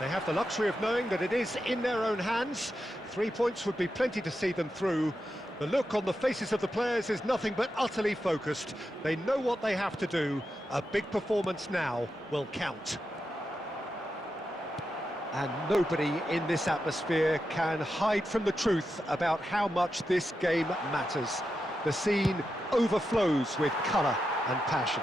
They have the luxury of knowing that it is in their own hands. 3 points would be plenty to see them through. The look on the faces of the players is nothing but utterly focused. They know what they have to do. A big performance now will count. And nobody in this atmosphere can hide from the truth about how much this game matters. The scene overflows with colour and passion.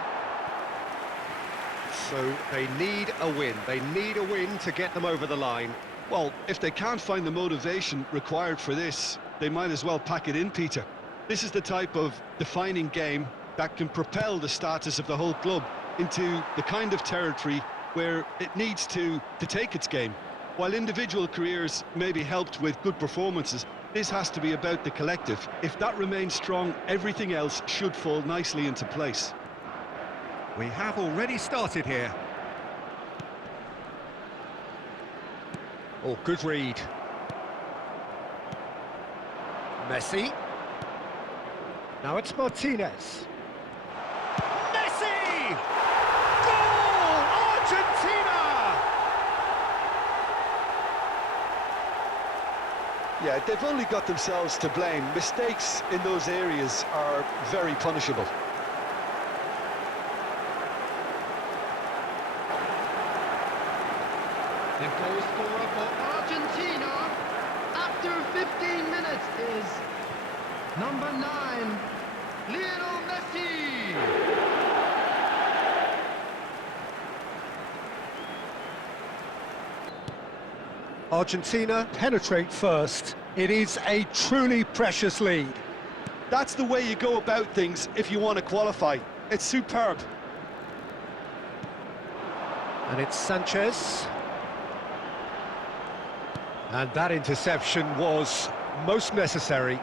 So they need a win. They need a win to get them over the line. Well, if they can't find the motivation required for this, they might as well pack it in, Peter. This is the type of defining game that can propel the status of the whole club into the kind of territory where it needs to take its game. While individual careers may be helped with good performances, this has to be about the collective. If that remains strong, everything else should fall nicely into place. We have already started here. Oh, good read. Messi. Now it's Martinez. Messi! Goal! Argentina! Yeah, they've only got themselves to blame. Mistakes in those areas are very punishable. The goal scorer for Argentina after 15 minutes is number 9, Lionel Messi. Argentina penetrate first. It is a truly precious lead. That's the way you go about things if you want to qualify. It's superb. And it's Sanchez. And that interception was most necessary.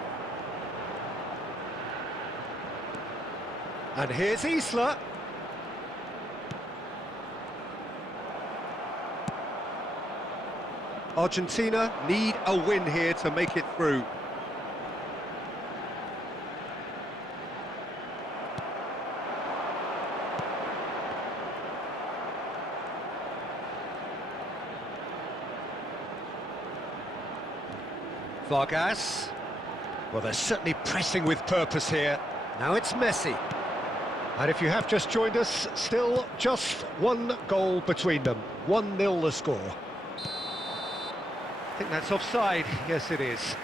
And here's Highlightsl. Argentina need a win here to make it through. Vargas. Well, they're certainly pressing with purpose here. Now it's Messi. And if you have just joined us, still just one goal between them. 1-0 the score. I think that's offside. Yes, it is.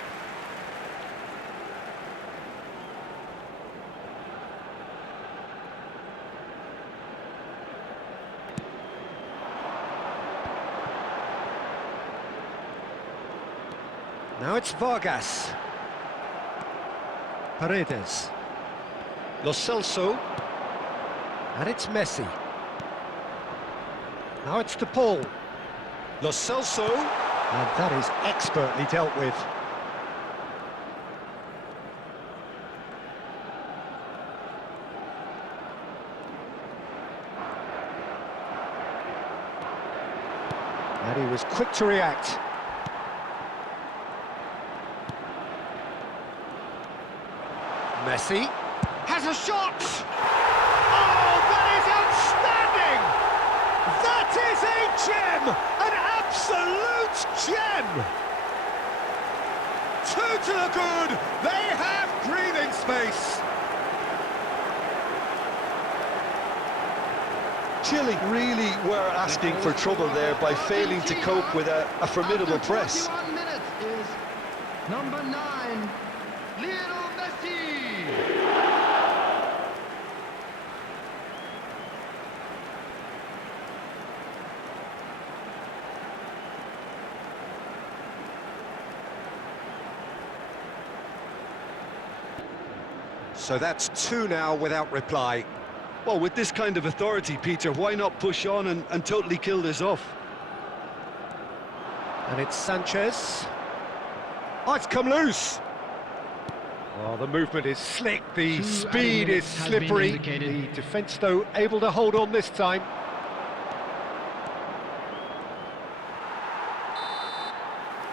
Now it's Vargas. Paredes. Lo Celso. And it's Messi. Now it's De Paul. Lo Celso. And that is expertly dealt with. And he was quick to react. Messi has a shot! Oh, that is outstanding! That is a gem! An absolute gem! Two to the good! They have breathing space! Chile really were asking for trouble there by failing to cope with a formidable press. 21 minutes is number 9, Lionel Messi. So that's 2 now without reply. Well, with this kind of authority, Peter, why not push on and totally kill this off? And it's Sanchez. Oh, it's come loose! Oh, the movement is slick, the speed is slippery. The defence, though, able to hold on this time.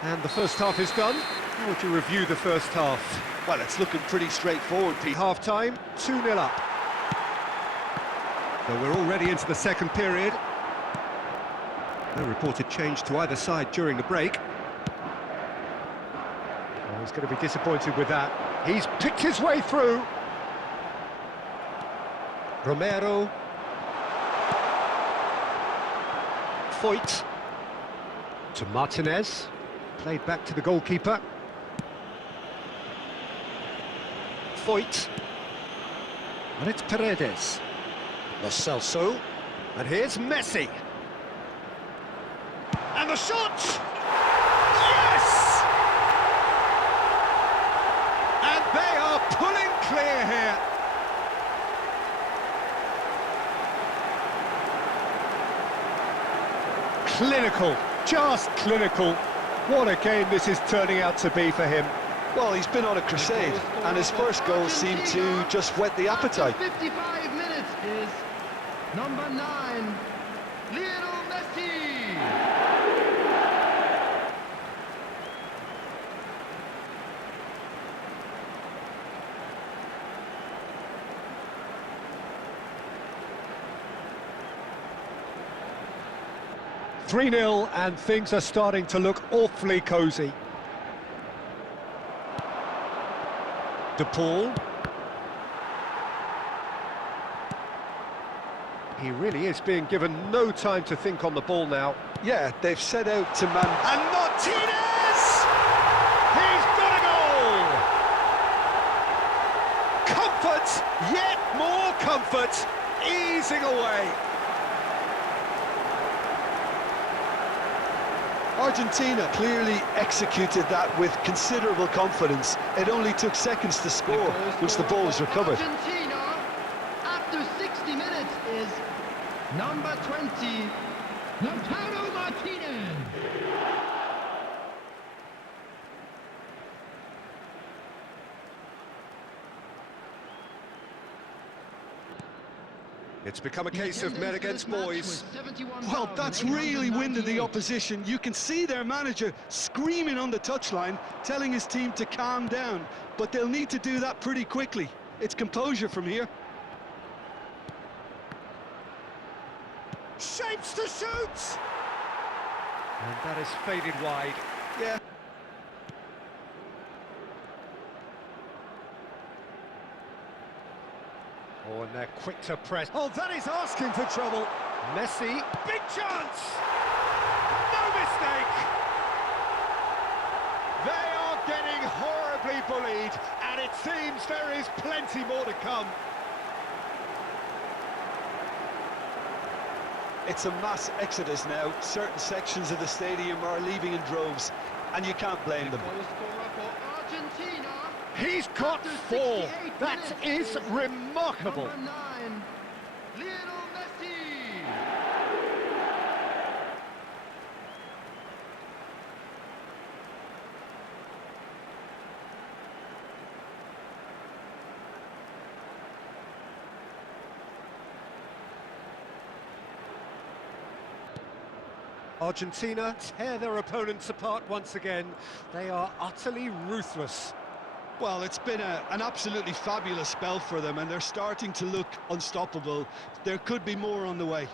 And the first half is done. How would you review the first half? Well, it's looking pretty straightforward, Pete. Half-time, 2-0 up. So we're already into the second period. No reported change to either side during the break. Oh, he's going to be disappointed with that. He's picked his way through. Romero. Foyt. To Martinez. Played back to the goalkeeper. Foyt. And it's Paredes. Lo Celso. And here's Messi. And the shot! Yes! And they are pulling clear here. Clinical, just clinical. What a game this is turning out to be for him. Well, he's been on a crusade, and his first goal seemed to just whet the appetite. After 55 minutes is number 9, Lionel Messi. 3-0 and things are starting to look awfully cosy. De Paul. He really is being given no time to think on the ball now. Yeah, they've set out to man... And Martinez! He's got a goal! Comfort, yet more comfort, easing away. Argentina clearly executed that with considerable confidence. It only took seconds to score once the ball was recovered. Argentina, after 60 minutes, is number 20, Lautaro Martinez. It's become a case of men against boys. Well, that's really winded the opposition. You can see their manager screaming on the touchline, telling his team to calm down. But they'll need to do that pretty quickly. It's composure from here. Shapes to shoot! And that is faded wide. Yeah. Oh, and they're quick to press. Oh, that is asking for trouble. Messi, big chance! No mistake! They are getting horribly bullied, and it seems there is plenty more to come. It's a mass exodus now. Certain sections of the stadium are leaving in droves, and you can't blame them. Goal scorer for Argentina. He's got After 4. 68 That minutes is remarkable. Number 9, Lionel Messi. Argentina tear their opponents apart once again. They are utterly ruthless. Well, it's been an absolutely fabulous spell for them, and they're starting to look unstoppable. There could be more on the way.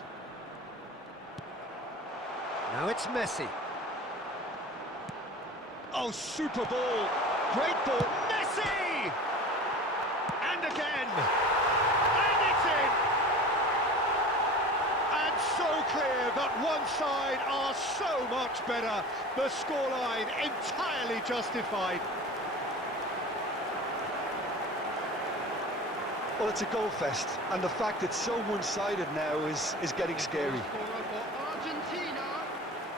Now it's Messi. Oh, super ball. Great ball. Messi! And again. And it's in. And so clear that one side are so much better. The scoreline entirely justified. Well, it's a goal fest, and the fact it's so one-sided now is getting scary. Goal scorer for Argentina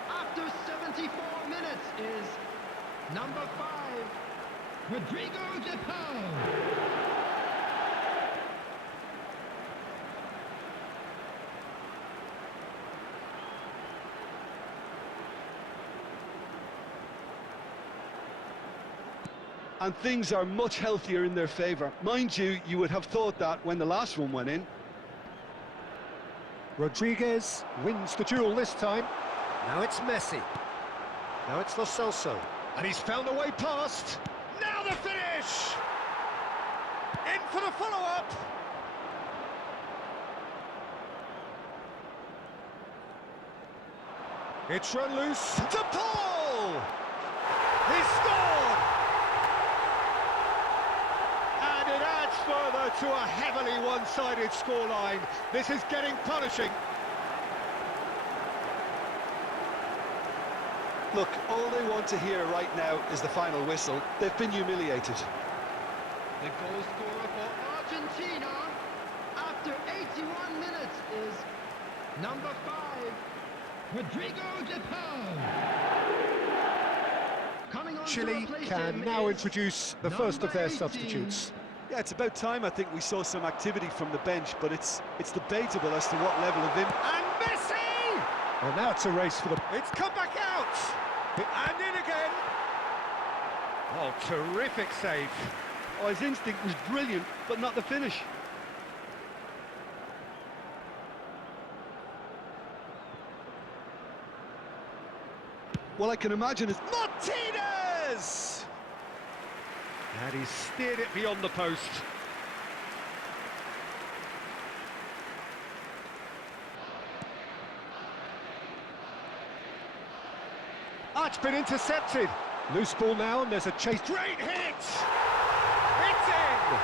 after 74 minutes is number 5, Rodrigo De Paul. And things are much healthier in their favour. Mind you, you would have thought that when the last one went in. Rodriguez wins the duel this time. Now it's Messi. Now it's Lo Celso. And he's found a way past. Now the finish! In for the follow-up! It's run loose to Paul! He scored! And it adds further to a heavily one-sided scoreline. This is getting punishing. Look, all they want to hear right now is the final whistle. They've been humiliated. The goal scorer for Argentina after 81 minutes is number 5, Rodrigo de Paul. Coming on Chile to replace can him now is introduce the first of their 18. substitutes. Yeah, it's about time I think we saw some activity from the bench, but it's debatable as to what level of impact. And Messi! Well, now it's a race for the... It's come back out! And in again! Oh, terrific save. Oh, his instinct was brilliant, but not the finish. Well, I can imagine it's... Martinez! And he steered it beyond the post. Ah, it's been intercepted. Loose ball now, and there's a chase. Great hit! It's in!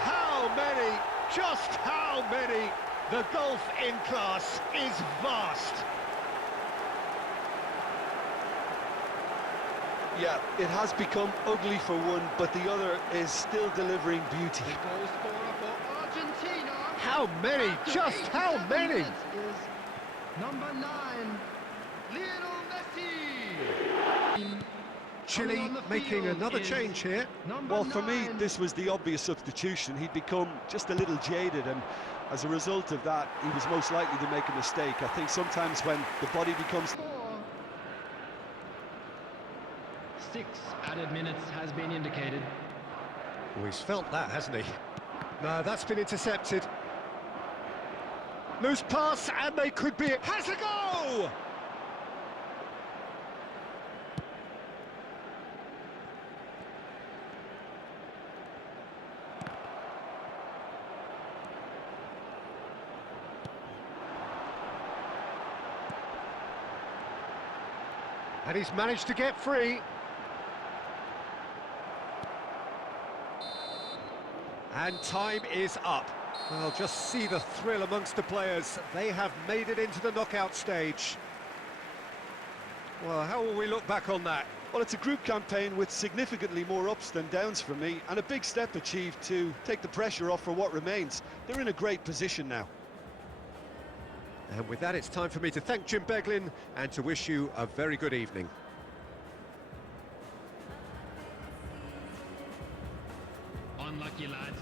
How many, just how many? The gulf in class is vast. Yeah, it has become ugly for one, but the other is still delivering beauty. The goal scorer for Argentina. How many? after Just how 87 many? minutes is number 9, Lionel Messi. Chile Coming on the making field another is change here. number Well, for me, 9. this was the obvious substitution. He'd become just a little jaded, and as a result of that, he was most likely to make a mistake. I think sometimes when the body becomes... 6 added minutes has been indicated. Oh, he's felt that, hasn't he? No, that's been intercepted. Loose pass, and they could be... Has a go! And he's managed to get free. And time is up. Well, just see the thrill amongst the players. They have made it into the knockout stage. Well, how will we look back on that? Well, it's a group campaign with significantly more ups than downs for me, and a big step achieved to take the pressure off for what remains. They're in a great position now. And with that, it's time for me to thank Jim Beglin and to wish you a very good evening. Unlucky lads.